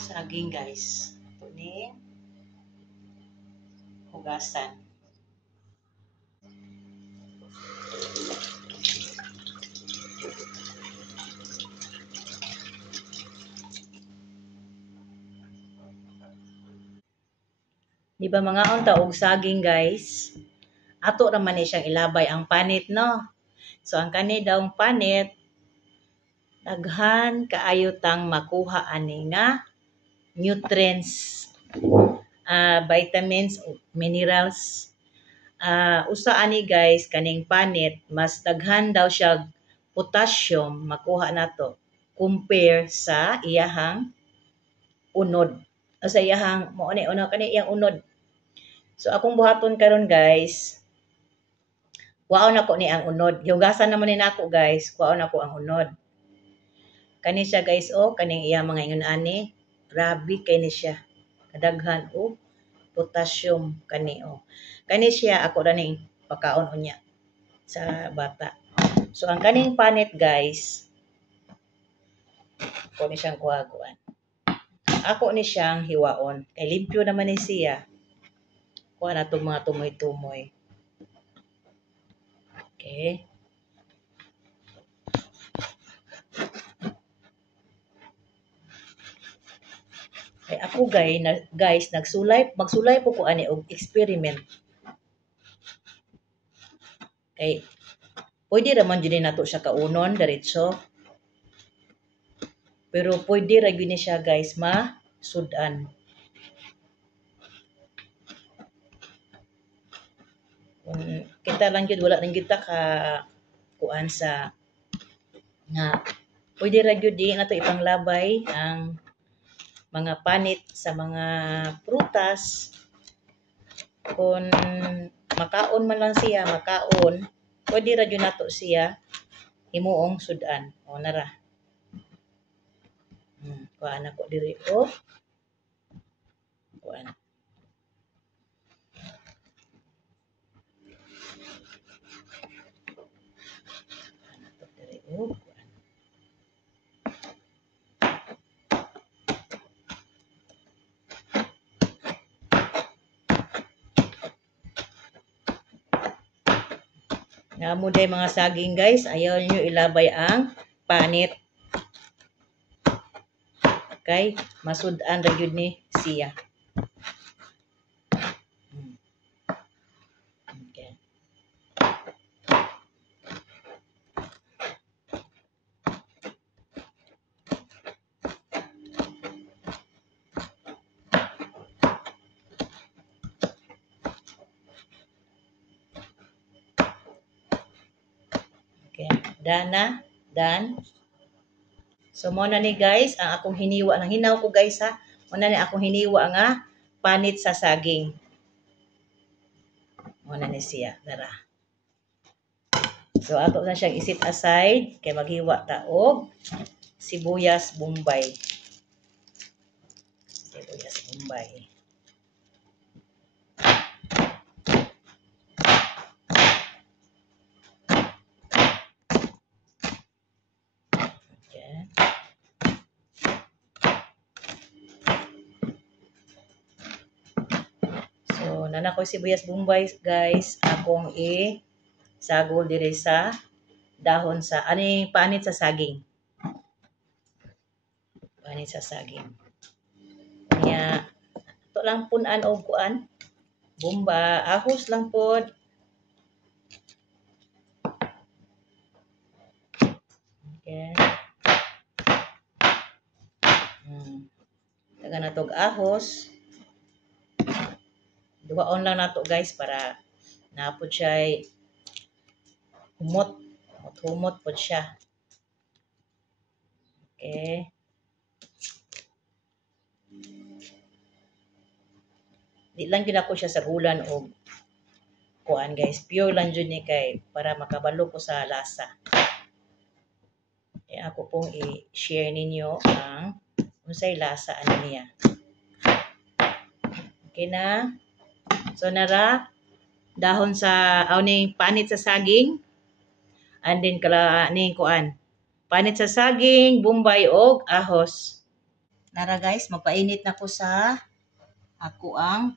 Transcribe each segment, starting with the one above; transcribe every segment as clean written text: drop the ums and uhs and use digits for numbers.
Saging guys. Ito ni hugasan. Di ba mga unta og saging guys? Ato naman ni siyang ilabay ang panit no. So ang kani daw panit daghan kaayo tang makuha ani nga nutrients, vitamins, minerals. Usa ani guys kaning panit mas daghan daw siya potassium makuha nato compare sa iyahang unod. O sa iyahang mo ni uno kani iyang unod. So akong buhaton karon guys, kuhaon ako ni ang unod. Hugasan naman ni nako guys, kuhaon ako ang unod. Kani siya guys kaning iyang mga ingon ani, grabe kay ni siya. Kadaghan potassium kani Kani siya ako ra ning pakaon unya sa bata. So ang kaning panit guys, ako ni siyang kuhaguan. Ako ni siyang hiwaon. Kay limpyo naman ni siya. Kuha na itong mga tumoy-tumoy. Okay. Kay ako guys, magsulay po ko ani og experiment. Kay pwede raman jud nato siya kaunon diretso. Pero pwede ra gyud ni siya guys masudan. Kita lang gyud wala lang gyud ta ka kuan sa nga pwede ra gyud di nato ipanglabay ang mga panit sa mga prutas. Kung makaon man lang siya, pwede ra gyud nato siya himuong sudan. O nara. Kuan ako diri kuan. Namo day mga saging guys, ayaw niyo ilabay ang panit. Kay masudan ra gyud ni siya. Okay. Okay, done. So mo na ni guys ang akong hiniwa nang hinaw ko guys ha. Mo na ni akong hiniwa nga panit sa saging. Mo na ni siya, dara. So ato na siyang isit aside kay maghiwa ta og sibuyas bombay. Sibuyas bombay. So, nana ko sibuyas bombay guys, akong sagol dire sa dahon sa panit sa saging. Panit sa saging. Kanya to lang punan og kuan. Bomba, ahos lang pod. Okay. Taga na tog ahos. Duwaon lang nato guys para napod siya humot pod siya. Okay. Di lang gyud ako siya sa gulan og kuan guys. Pure lang jud ni kay para makabalo ko sa lasa. Ako pong i-share ninyo ang unsay lasa niya. Okay na. So nara dahon sa ning panit sa saging. And then kala ning kuan. Panit sa saging, bombay og ahos. Nara guys, mapainit na ko sa ako ang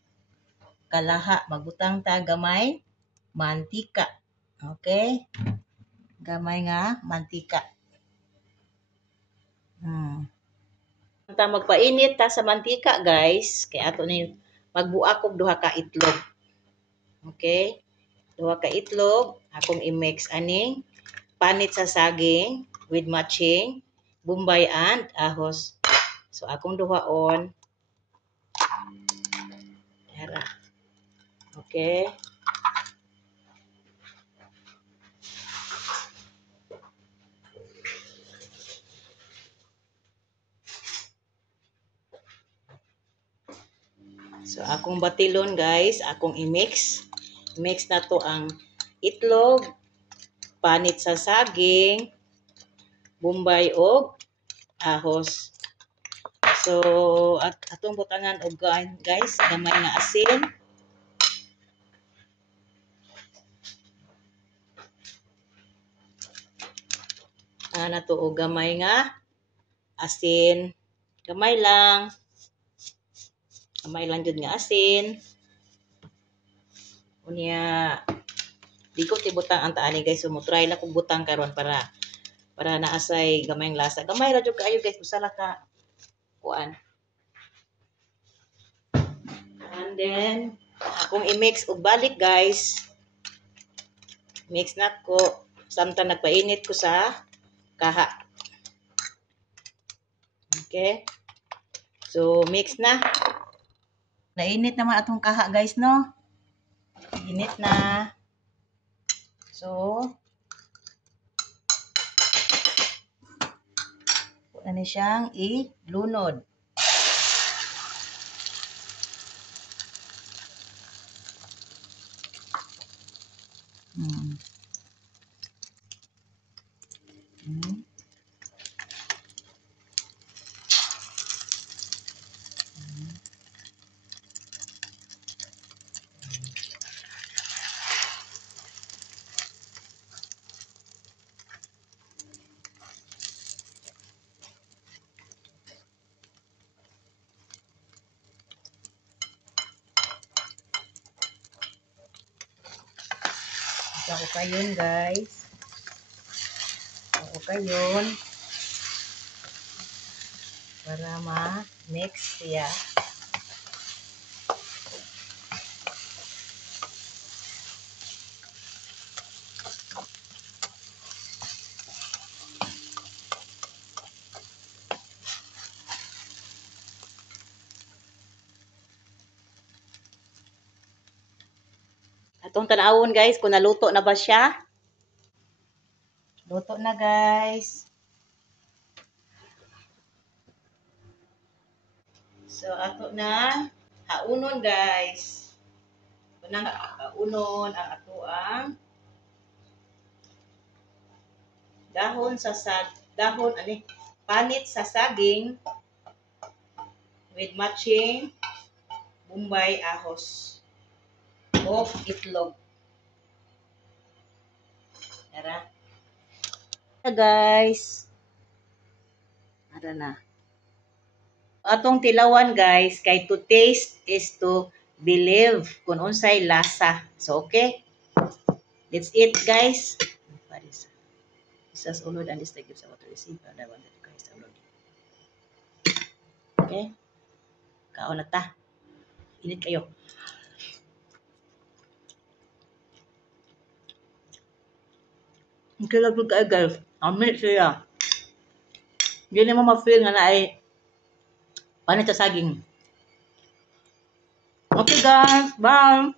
kalaha. Magbutang ta gamay mantika. Okay? Gamay nga mantika. Ta magpainit ta sa mantika guys, kay ato ni magbuak og duha ka itlog. Okay? Duha ka itlog, akong i-mix aning panit sa saging with matching bombay and ahos. So akong duhaon. Era. Okay? So, akong batilon guys, akong i-mix. Mix na to ang itlog, panit sa saging, bombay og ahos. So, atong butangan og guys, gamay nga asin. Na to og gamay nga asin. Gamay lang. Gamay lang jud nga asin. Unya di ko tibutang ang taani guys, so mo try lang kog butang karon para naasay gamayng lasa. Gamay ra jud kaayo guys, usa lang ka kuan. And then akong i-mix og balik guys. Mix na ko samtang nagpainit ko sa kaha. Okay? So mix na. Nainit naman atong kaha guys, no? Init na. So, ano siyang ilunod. Ako kayon guys. Ako kayon. Para ma-mix siya. Atong tanawon guys kung naluto na ba siya. Luto na guys. So ato na haunon guys. Unang haunon ang ato ang panit sa saging with matching bombay ahos o itlog. Tara. Guys. Ara na. Atong tilawan guys, kay to taste is to believe kung unsay lasa. So okay. That's it guys. Paris. Isas ulod and this gives out to receive and I want that guys ulod. Okay. Kaon na ta. Init kayo. Okay lang kayo guys. Amin siya. Hindi naman ma-feel nga na ay panit sa saging. Okay guys, bye!